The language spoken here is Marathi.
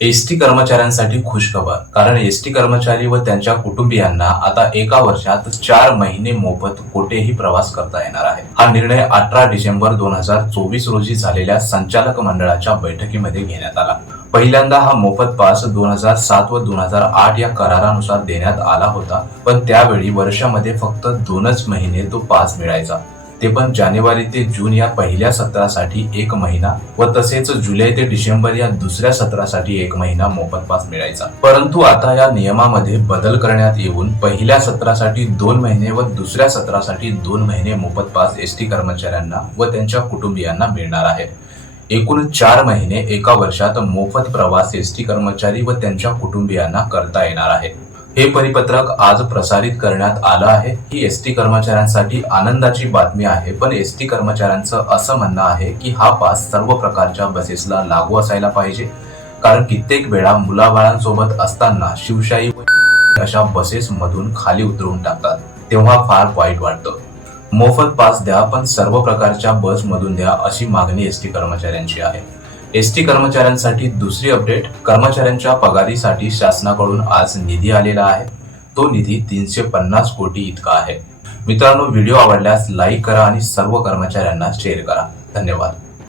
एसटी कर्मचाऱ्यांसाठी खुशखबर, कारण एसटी कर्मचारी व त्यांच्या कुटुंबियांना आता एका वर्षात 4 महिने मोफत कोठेही प्रवास करता येणार आहे। हा निर्णय 18 डिसेंबर 2024 रोजी झालेल्या संचालक मंडळाच्या बैठकीमध्ये घेण्यात आला। पहिल्यांदा हा मोफत पास 2007 व 2008 या करारानुसार देण्यात आला होता, पण त्यावेळी वर्षामध्ये फक्त 2च महिने तो पास मिळायचा, ते पण जानेवारी ते जून या पहिल्या सत्रासाठी 1 महिना व तसेच जुलै ते डिसेंबर या दुसऱ्या सत्रासाठी 1 महिना मोफत पास मिळायचा। परंतु आता या नियमामध्ये बदल करण्यात येऊन पहिल्या सत्रासाठी 2 महिने व दुसऱ्या सत्रासाठी 2 महिने मोफत पास एसटी कर्मचाऱ्यांना व त्यांच्या कुटुंबियांना मिळणार आहे। एकूण 4 महिने एका वर्षात मोफत प्रवास एसटी कर्मचारी व त्यांच्या कुटुंबियांना करता येणार आहे। हे परिपत्रक आज प्रसारित करण्यात आलं आहे। ही एसटी कर्मचाऱ्यांसाठी आनंदाची बातमी आहे, पण एसटी कर्मचाऱ्यांचं असं म्हणणं आहे की हा पास सर्व प्रकारच्या बसेसला लागू असायला पाहिजे, कारण कित्येक वेळा मुलाबाळांसोबत असताना शिवशाही अशा बसेस मधून खाली उतरवून टाकतात, तेव्हा फार वाईट वाटतं। मोफत पास द्या, पण सर्व प्रकारच्या बस मधून द्या, अशी मागणी एसटी कर्मचाऱ्यांची आहे। एसटी कर्मचाऱ्यांसाठी दुसरी अपडेट, कर्मचाऱ्यांच्या पगारीसाठी शासनाकडून आज निधी आलेला आहे। तो निधी 350 कोटी इतका आहे। मित्रांनो, व्हिडिओ आवडल्यास लाईक करा आणि सर्व कर्मचाऱ्यांना शेअर करा। धन्यवाद।